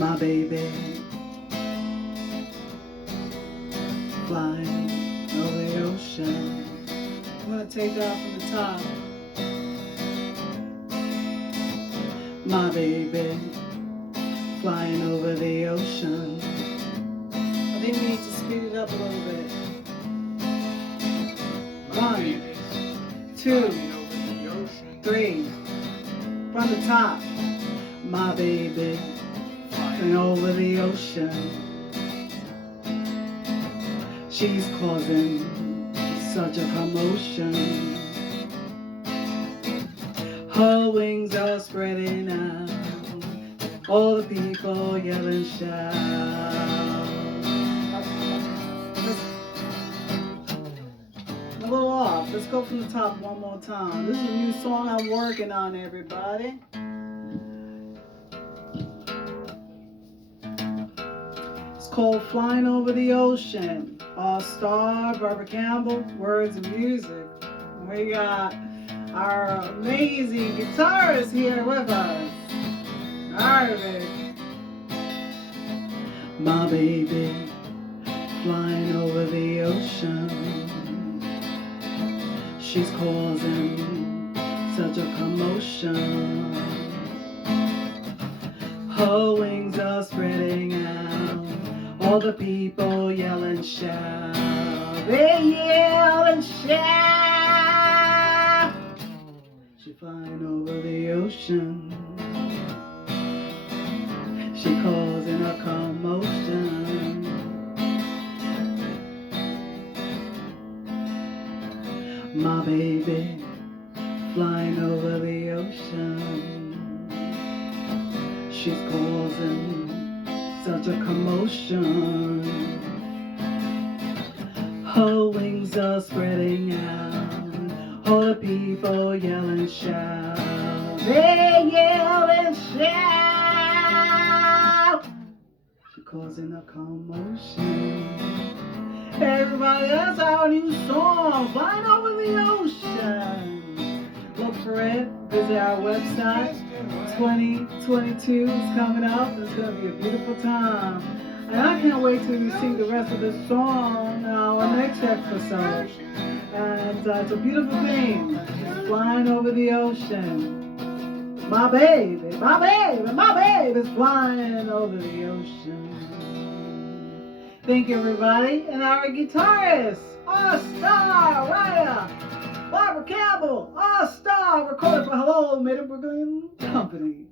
My baby flying over the ocean. I'm gonna take that from the top. My baby flying over the ocean. I think we need to speed it up a little bit. 1, 2, 3. From the top. My baby flying over the ocean. She's causing such a commotion. Her wings are spreading out. All the people yell and shout. A little off. Let's go from the top one more time. This is a new song I'm working on, everybody. It's called Flying Over the Ocean. R.Starr, Campbell, words and music. We got our amazing guitarist here with us. Alright, baby. My baby flying over the ocean. She's causing such a commotion. Her wings are spreading out. All the people yell and shout. They yell and shout. She's flying over the ocean. She causing a commotion. My baby flying over the ocean. She's causing such a commotion. Her wings are spreading out. All the people yell and shout. They yell and shout. She's causing a commotion. Everybody, that's our new song, Flying Over the Ocean. Look for it. Visit our website. 2022 is coming up. It's going to be a beautiful time. And I can't wait till you see the rest of this song on our next episode. And it's a beautiful thing. It's flying over the ocean. My baby, my baby, my baby's flying over the ocean. Thank you, everybody. And our guitarist, R.Starr, writer, Campbell, R.Starr, recorded for Hello, Mid Brooklyn Company.